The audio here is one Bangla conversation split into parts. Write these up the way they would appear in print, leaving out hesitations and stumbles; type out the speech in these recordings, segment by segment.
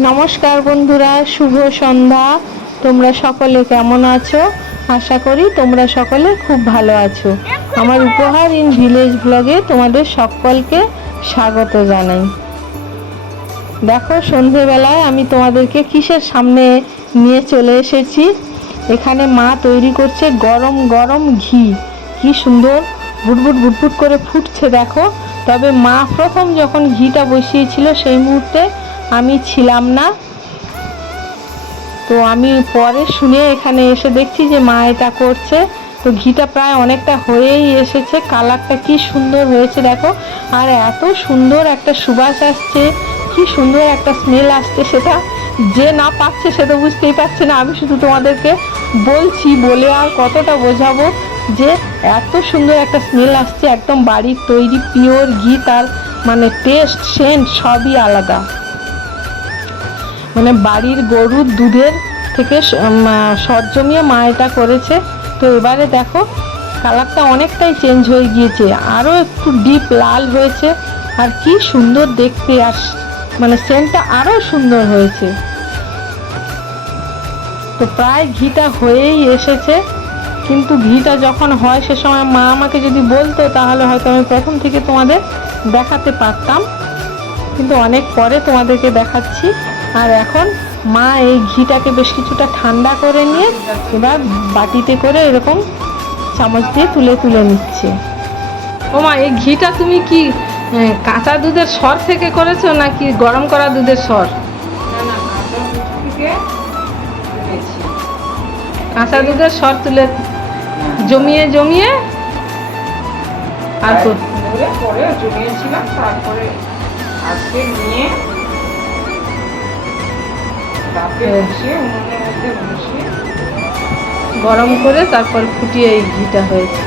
নমস্কার বন্ধুরা, শুভ সন্ধ্যা। তোমরা সকলে কেমন আছো? আশা করি তোমরা সকলে খুব ভালো আছো। আমার উপহার ইন ভিলেজ ব্লগে তোমাদের সকলকে স্বাগত জানাই। দেখো, সন্ধেবেলায় আমি তোমাদেরকে কিসের সামনে নিয়ে চলে এসেছি। এখানে মা তৈরি করছে গরম গরম ঘি। কি সুন্দর বুটবুট বুটবুট করে ফুটছে দেখো। তবে মা প্রথম যখন ঘিটা বসিয়েছিল সেই মুহূর্তে আমি ছিলাম না, তো আমি পরে শুনে এখানে এসে দেখছি যে মা এটা করছে। তো ঘিটা প্রায় অনেকটা হয়েই এসেছে, কালারটা কি সুন্দর হয়েছে দেখো। আর এত সুন্দর একটা সুবাস আসছে, কি সুন্দর একটা স্মেল আসছে, সেটা যে না পাচ্ছে সে তো বুঝতেই পারছে না। আমি শুধু তোমাদেরকে বলছি, বলে আর কতটা বোঝাবো যে এত সুন্দর একটা স্মেল আসছে। একদম বাড়ির তৈরি পিওর ঘি, তার মানে টেস্ট সেন্ট সবই আলাদা। মানে বাড়ির গরুর দুধের থেকে সর জমিয়ে মা এটা করেছে। তো এবারে দেখো কালারটা অনেকটাই চেঞ্জ হয়ে গিয়েছে, আরও একটু ডিপ লাল হয়েছে। আর কি সুন্দর দেখতে, আর মানে সেন্টটা আরও সুন্দর হয়েছে। তো প্রায় ঘিটা হয়েই এসেছে, কিন্তু ঘিটা যখন হয় সে সময় মা আমাকে যদি বলতো তাহলে হয়তো আমি প্রথম থেকে তোমাদের দেখাতে পারতাম, কিন্তু অনেক পরে তোমাদেরকে দেখাচ্ছি। আর এখন মা এই ঘিটাকে বেশ কিছুটা ঠান্ডা করে নিয়ে এবার বাটিতে করে এরকম চামচ দিয়ে তুলে তুলে নিচ্ছে। ও মা, এই ঘিটা তুমি কি কাঁচা দুধের সর থেকে করেছো নাকি গরম করা দুধের সর? কাঁচা দুধের সর তুলে জমিয়ে জমিয়ে আর পরে জমিয়েছিলাম, তারপরে আজকে নিয়ে গরম করে তারপর ফুটিয়ে এই ঘিটা হয়েছে।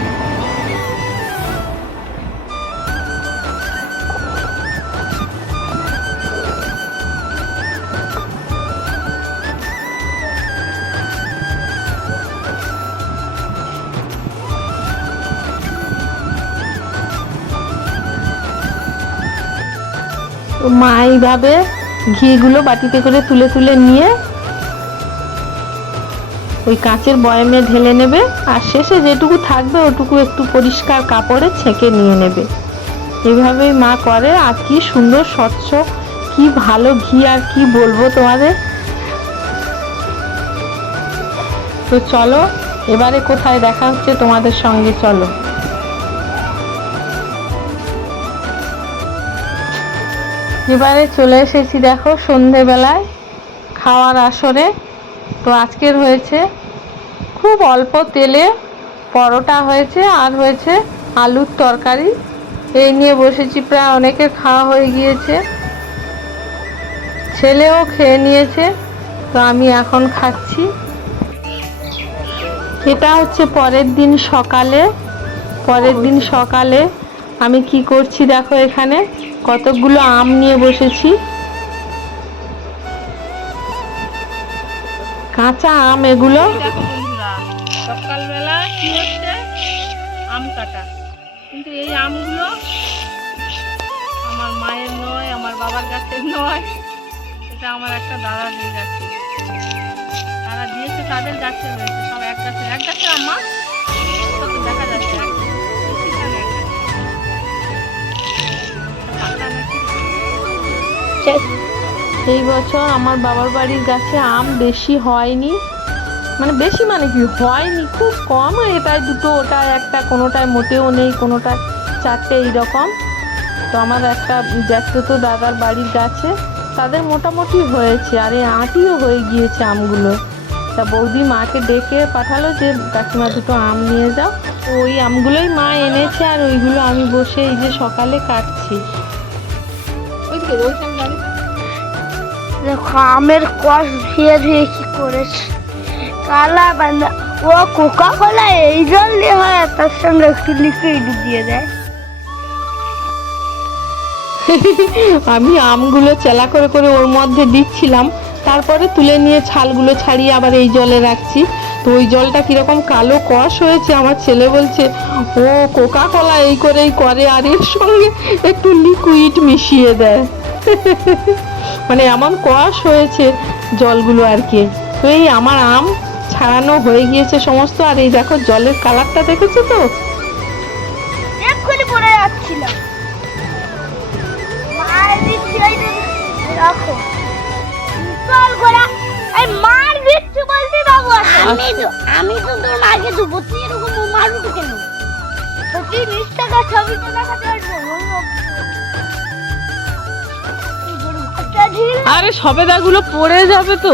মা এইভাবে ঘিগুলো বাটিতে করে তুলে তুলে নিয়ে ওই কাঁচের বয়ামে ঢেলে নেবে, আর শেষে যেটুকু থাকবে ওটুকু একটু পরিষ্কার কাপড়ে ছেঁকে নিয়ে নেবে। এইভাবেই মা করে। আর কি সুন্দর স্বচ্ছ, কি ভালো ঘি, আর কি বলবো তোমাদের। তো চলো এবারে কোথায় দেখা হচ্ছে তোমাদের সঙ্গে, চলো। এবারে চলে এসেছি দেখো সন্ধেবেলায় খাওয়ার আসরে। তো আজকের হয়েছে খুব অল্প তেলে পরোটা হয়েছে, আর হয়েছে আলুর তরকারি। এই নিয়ে বসেছি, প্রায় অনেকের খাওয়া হয়ে গিয়েছে, ছেলেও খেয়ে নিয়েছে। তো আমি এখন খাচ্ছি। এটা হচ্ছে পরের দিন সকালে আমি কি করছি দেখো, এখানে কতগুলো আম নিয়ে বসেছি, কাঁচা আম এগুলো। সকালবেলা কি হচ্ছে, আম কাটা। কিন্তু এই আমগুলো আমার মায়ের নয়, আমার বাবার গাছের নয়, এটা আমার একটা দাদা দিয়ে গেছে। তারা দিয়েছে, তাদের গাছে হয়েছে, সব এক গাছের আম। দেখা যাচ্ছে এই বছর আমার বাবার বাড়ির গাছে আম বেশি হয়নি, মানে বেশি মানে কি হয়নি, খুব কম। এটাই দুটো, ওটায় একটা, কোনোটায় মোটেও নেই, কোনোটায় চারটে, এইরকম। তো আমার একটা জ্যাঠতো দাদার বাড়ির গাছে তাদের মোটামুটি হয়েছে, আর এই আঁটিও হয়ে গিয়েছে আমগুলো। তা বৌদি মাকে ডেকে পাঠালো যে কাকিমা দুটো আম নিয়ে যাও। ওই আমগুলোই মা এনেছে, আর ওইগুলো আমি বসে এই যে সকালে কাটছি। দেখো আমের কষ ধুয়ে ধুয়ে কি করেছে, কালা বান্দা। ও কোকা কোলা এই জল দিয়ে হয়, তার সঙ্গে একটু লিকুইড দিয়ে দেয়। আমি আমগুলো চেলা করে করে ওর মধ্যে দিচ্ছিলাম, তারপরে তুলে নিয়ে ছালগুলো ছাড়িয়ে আবার এই জলে রাখছি। তো ওই জলটা কিরকম কালো কষ হয়েছে। আমার ছেলে বলছে ও কোকা কোলা এই করেই করে, আর এর সঙ্গে একটু লিকুইড মিশিয়ে দেয়। মানে এমন কষ হয়েছে জলগুলো আর কি। তো এই আমার আম ছাড়ানো হয়ে গিয়েছে সমস্ত, আর এই দেখো জলের কালারটা দেখেছো তো? এক্ষুনি পড়ে যাচ্ছিলাম। মার দিচ্ছি, এই যে রাখো। চল ঘোড়া, এই মার দিচ্ছি বলতে বাবু। আমি তো তোর মাকে দেবো, তুই এরকম মারুটু কেন? তো তুই মিথ্যাটা ছবি তো দেখাতে আসবো। আরে সবেদাগুলো পড়ে যাবে তো।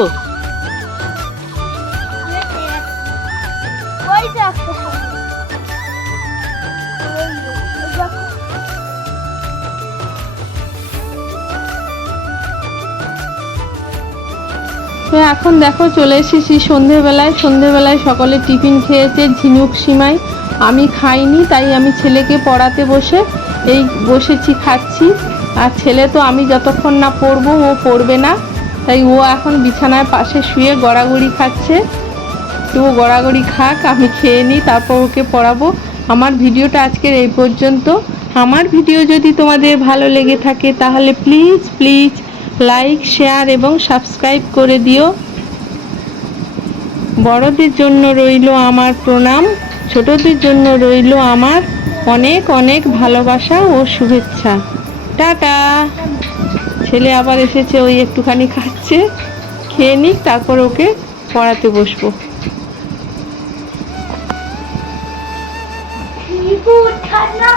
ওই যে একটা তো এখন দেখো চলে এসেছি সন্ধেবেলায় সকলে টিফিন খেয়েছে, ঝিনুক সিমাই। আমি খাইনি, তাই আমি ছেলেকে পড়াতে বসেছি, খাচ্ছি। আর ছেলে তো আমি যতক্ষণ না পড়বো ও পড়বে না, তাই ও এখন বিছানার পাশে শুয়ে গড়াগড়ি খাচ্ছে। তো ও গড়াগড়ি খাক, আমি খেয়ে নিই, তারপর ওকে পড়াবো। আমার ভিডিওটা আজকের এই পর্যন্ত। আমার ভিডিও যদি তোমাদের ভালো লেগে থাকে তাহলে প্লিজ লাইক, শেয়ার এবং সাবস্ক্রাইব করে দিও। বড়দের জন্য রইল আমার প্রণাম, ছোটদের জন্য রইল আমার অনেক অনেক ভালোবাসা ও শুভেচ্ছা। টাটা। ছেলে আবার এসেছে, ওই একটুখানি খাচ্ছে, খেয়ে নিক, তারপর ওকে পড়াতে বসবো। ঠান্ডা